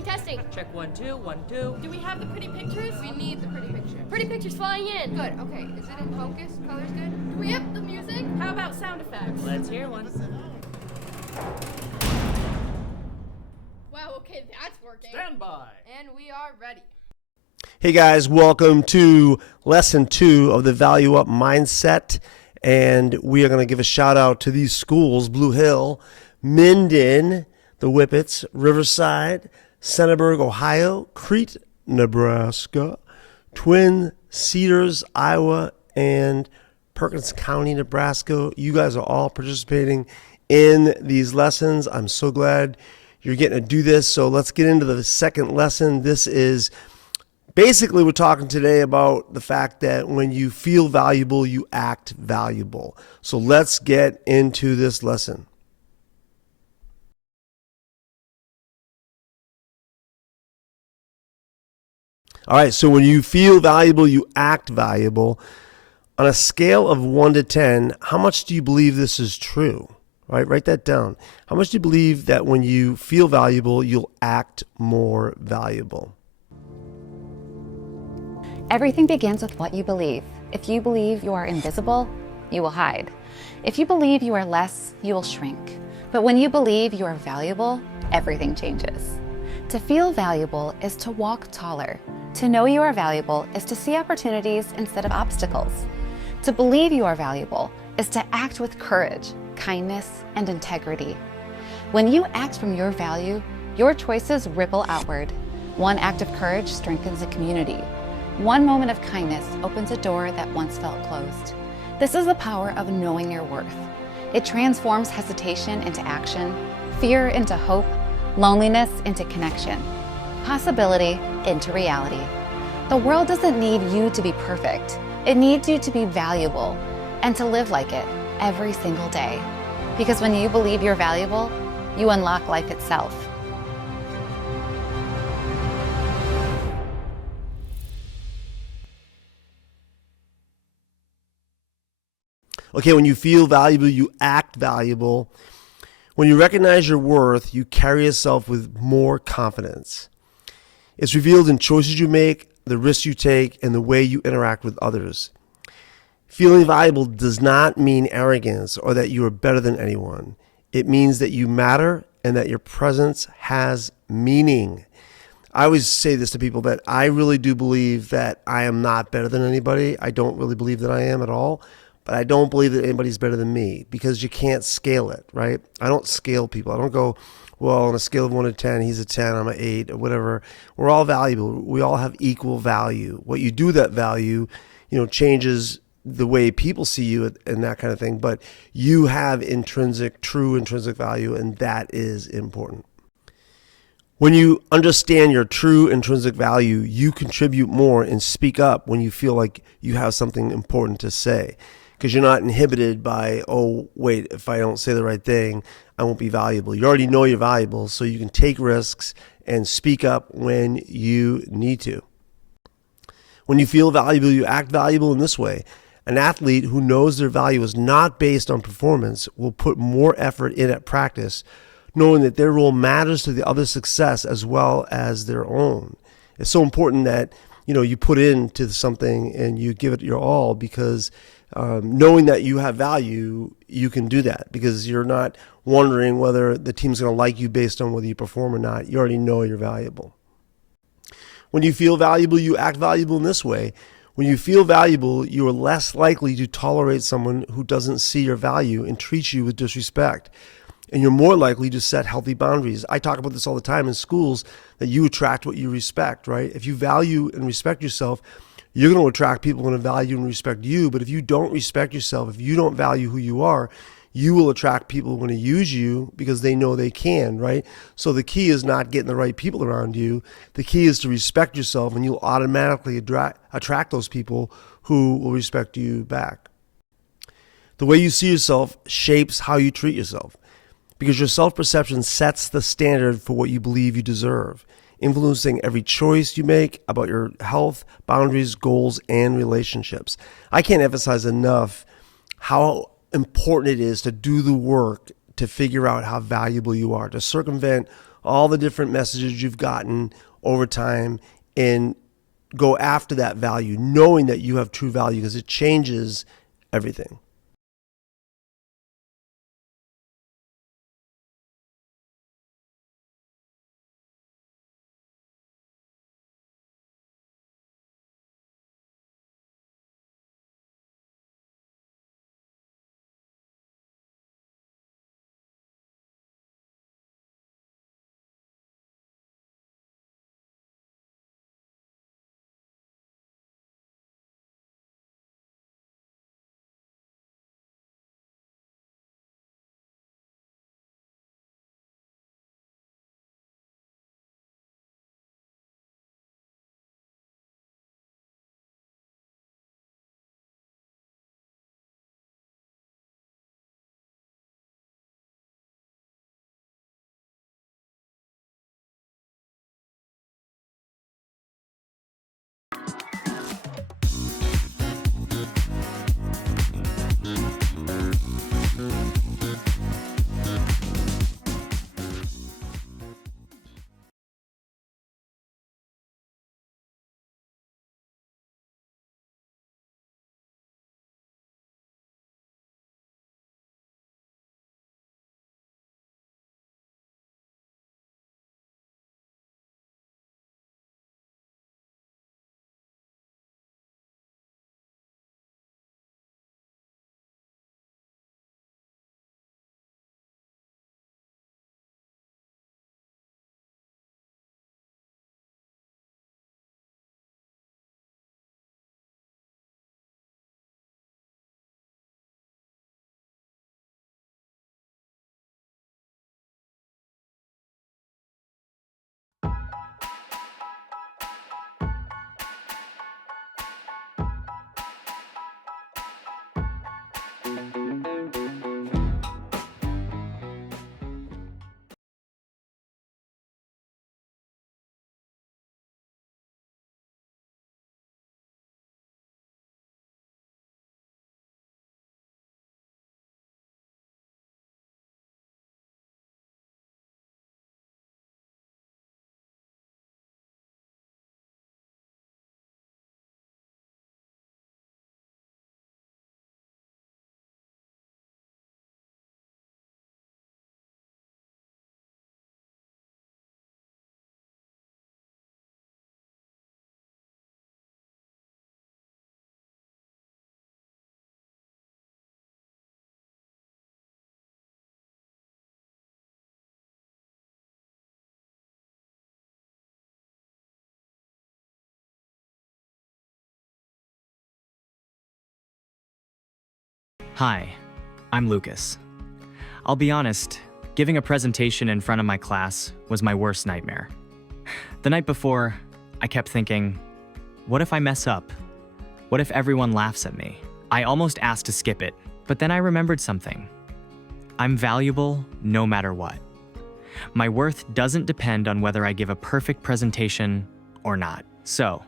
testing. Check 1, 2, 1, 2. Do we have the pretty pictures? We need the pretty picture. Pretty pictures flying in. Good, okay. Is it in focus? Color's good? Do we have the music? How about sound effects? Let's hear one. Wow, okay, that's working. Stand by. And we are ready. Hey guys, welcome to lesson 2 of the Value Up Mindset. And we are going to give a shout out to these schools: Blue Hill, Minden, the Whippets, Riverside, Centerburg, Ohio, Crete, Nebraska, Twin Cedars, Iowa, and Perkins County, Nebraska. You guys are all participating in these lessons. I'm so glad you're getting to do this. So let's get into the second lesson. This is basically, we're talking today about the fact that when you feel valuable, you act valuable. So let's get into this lesson. All right, so when you feel valuable, you act valuable. On a scale of 1 to 10, how much do you believe this is true? All right, write that down. How much do you believe that when you feel valuable, you'll act more valuable? Everything begins with what you believe. If you believe you are invisible, you will hide. If you believe you are less, you will shrink. But when you believe you are valuable, everything changes. To feel valuable is to walk taller. To know you are valuable is to see opportunities instead of obstacles. To believe you are valuable is to act with courage, kindness, and integrity. When you act from your value, your choices ripple outward. One act of courage strengthens a community. One moment of kindness opens a door that once felt closed. This is the power of knowing your worth. It transforms hesitation into action, fear into hope, loneliness into connection, possibility into reality. The world doesn't need you to be perfect. It needs you to be valuable and to live like it every single day. Because when you believe you're valuable, you unlock life itself. Okay, when you feel valuable, you act valuable. When you recognize your worth, you carry yourself with more confidence. It's revealed in choices you make, the risks you take, and the way you interact with others. Feeling valuable does not mean arrogance or that you are better than anyone. It means that you matter and that your presence has meaning. I always say this to people, that I really do believe that I am not better than anybody. I don't really believe that I am at all. But I don't believe that anybody's better than me, because you can't scale it, right? I don't scale people. I don't go, well, on a scale of 1 to 10, he's a 10, I'm an 8, or whatever. We're all valuable. We all have equal value. What you do with that value, changes the way people see you and that kind of thing. But you have true intrinsic value, and that is important. When you understand your true intrinsic value, you contribute more and speak up when you feel like you have something important to say. Because you're not inhibited by, oh, wait, if I don't say the right thing, I won't be valuable. You already know you're valuable, so you can take risks and speak up when you need to. When you feel valuable, you act valuable in this way. An athlete who knows their value is not based on performance will put more effort in at practice, knowing that their role matters to the other's success as well as their own. It's so important that you put into something and you give it your all, because knowing that you have value, you can do that, because you're not wondering whether the team's going to like you based on whether you perform or not. You already know you're valuable. When you feel valuable, you act valuable in this way. When you feel valuable, you are less likely to tolerate someone who doesn't see your value and treats you with disrespect. And you're more likely to set healthy boundaries. I talk about this all the time in schools, that you attract what you respect, right? If you value and respect yourself, you're going to attract people who are going to value and respect you. But if you don't respect yourself, if you don't value who you are, you will attract people who are going to use you because they know they can, right? So the key is not getting the right people around you. The key is to respect yourself, and you'll automatically attract those people who will respect you back. The way you see yourself shapes how you treat yourself, because your self-perception sets the standard for what you believe you deserve, influencing every choice you make about your health, boundaries, goals, and relationships. I can't emphasize enough how important it is to do the work to figure out how valuable you are, to circumvent all the different messages you've gotten over time and go after that value, knowing that you have true value, because it changes everything. Hi, I'm Lucas. I'll be honest, giving a presentation in front of my class was my worst nightmare. The night before, I kept thinking, what if I mess up? What if everyone laughs at me? I almost asked to skip it, but then I remembered something. I'm valuable no matter what. My worth doesn't depend on whether I give a perfect presentation or not. So,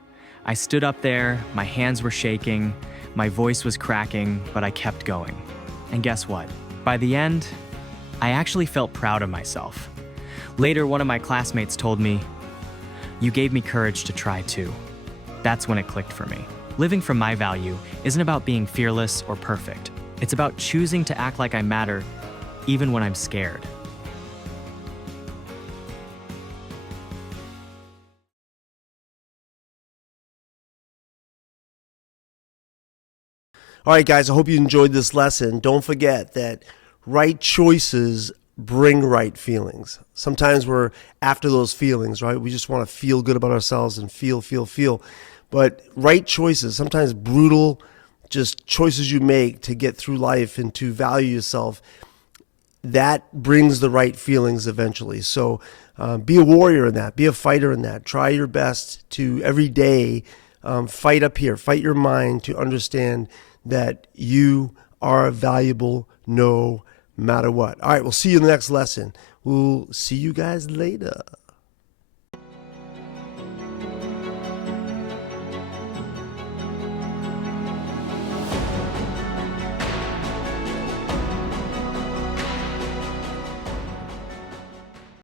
I stood up there, my hands were shaking, my voice was cracking, but I kept going. And guess what? By the end, I actually felt proud of myself. Later, one of my classmates told me, "You gave me courage to try too." That's when it clicked for me. Living from my value isn't about being fearless or perfect. It's about choosing to act like I matter, even when I'm scared. All right, guys, I hope you enjoyed this lesson. Don't forget that right choices bring right feelings. Sometimes we're after those feelings, right? We just want to feel good about ourselves and feel. But right choices, sometimes brutal, just choices you make to get through life and to value yourself, that brings the right feelings eventually. So be a warrior in that. Be a fighter in that. Try your best to every day fight up here. Fight your mind to understand that you are valuable no matter what. All right, we'll see you in the next lesson. We'll see you guys later.